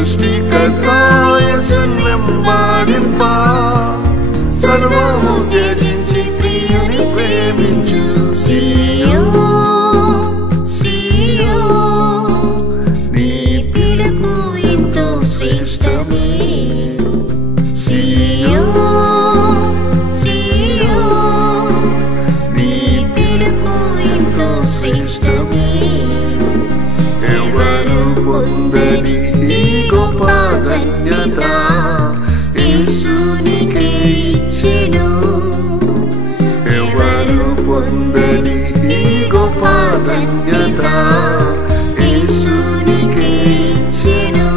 సృష్టికర్త యేసును వెంబడింప సర్వము త్యజించి ప్రియుని ప్రేమించు. నీ పిలుపు ఎంతో శ్రేష్టమే. నీ పిలుపు ఎంతో శ్రేష్టమే. ఎవరు పొందని ఈ గొప్ప ధన్యత యేసు నీకే ఇచ్చెను. ఎవరు పొందని ఈ గొప్ప ధన్యత యేసు నీకే ఇచ్చెను.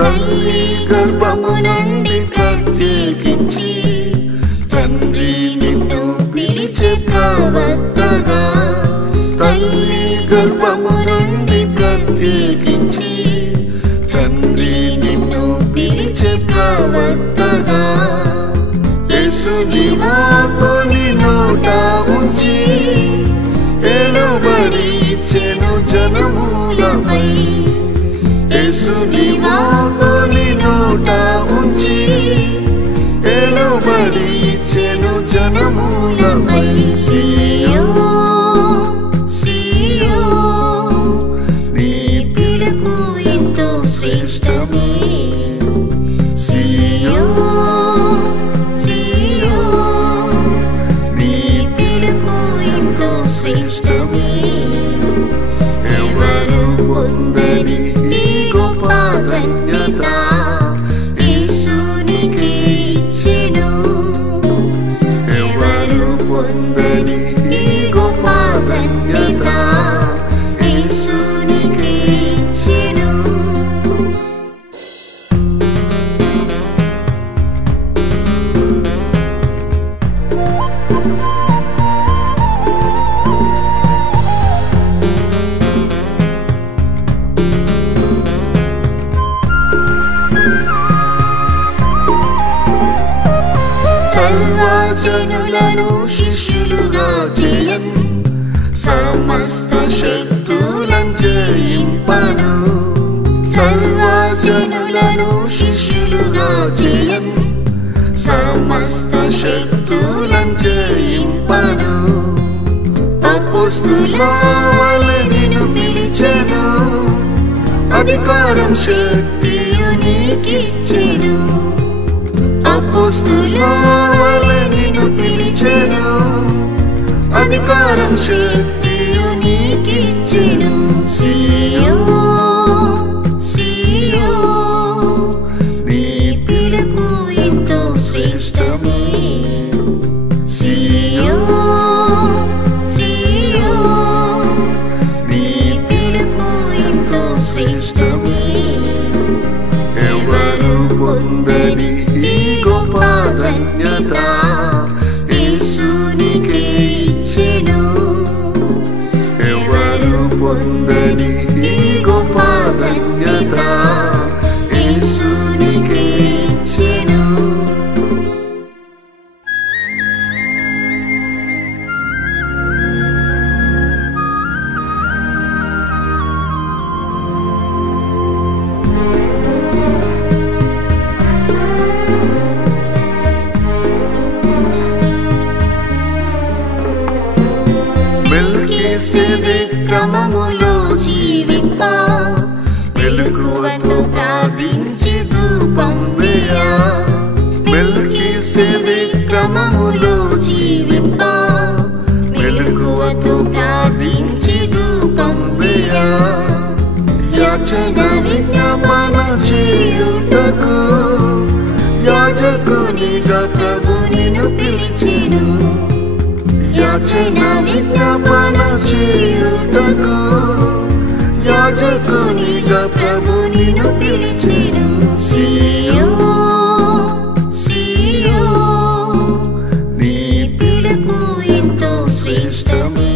తల్లి గర్భము నుండి ప్రత్యేకించి తండ్రి నిన్ను పిలిచే ప్రవక్తగా. తల్లి గర్భము నుండి ప్రత్యేకించి తండ్రి నిన్ను పిలిచే ప్రవక్తగా. యేసుని వాక్కుని నోట ఉంచి ఏలుబడి ఇచ్చెను జనములపై. యేసుని వాక్కుని నోట ఉంచి ఏలుబడి ఇచ్చెను జనములపై. నీ పిలుపు ఎంతో శ్రేష్టమే. నీ పిలుపు ఎంతో శ్రేష్టమే. ఎవరు పొందని ఈ గొప్ప ధన్యత యేసు నీకే ఇచ్చెను. ఎవరు పొందని ఈ గొప్ప ధన్యత యేసు నీకే ఇచ్చెను. సర్వజనులను శిష్యులుగా చేయన్ సమస్త శక్తులను జయింపను. సర్వజనులను శిష్యులుగా చేయన్ సమస్త శక్తులను జయింపను. అపోస్తుల వలె నిన్ను పిలిచెను. అధికారం శక్తియు నీకిచ్చెను. అపోస్తుల వలె నిన్ను పిలిచెను. అధికారం శక్తియు నీకిచ్చెను. నీ పిలుపు ఎంతో శ్రేష్టమే. నీ పిలుపు ఎంతో శ్రేష్టమే. ఎవరు పొందని ఈ గొప్ప ధన్యత యేసు నీకే ఇచ్చెను. ఎవరు పొందని ఈ గొప్ప ధన్యత యేసు నీకే ఇచ్చెను. మెల్కీసెదెకు క్రమములో జీవింప మెలకువతో ప్రార్థించి ధూపం వేయ. మెల్కీసెదెకు క్రమములో జీవింప మెలకువతో ప్రార్థించి ధూపం వేయ. యాచన విజ్ఞాపన చేయుటకు యాజకునిగా ప్రభు నిన్ను పిలిచెను. యాచన విజ్ఞాపన చేయుటకు యాజకునిగా ప్రభు నిన్ను పిలిచెను. నీ పిలుపు ఎంతో శ్రేష్టమే.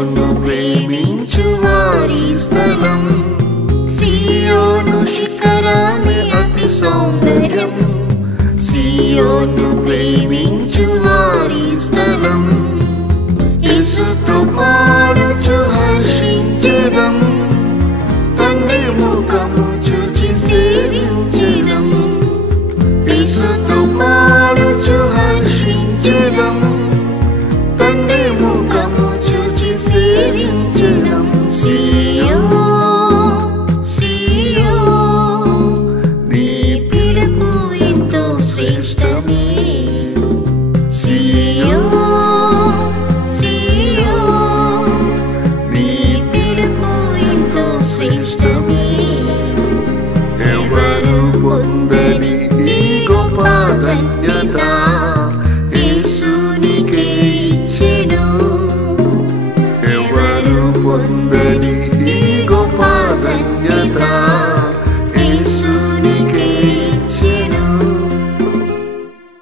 సియోను ప్రేమించు వారి స్థలం సియోను శిఖరాన్ని అతి సౌందర్యం సియోను ప్రేమించు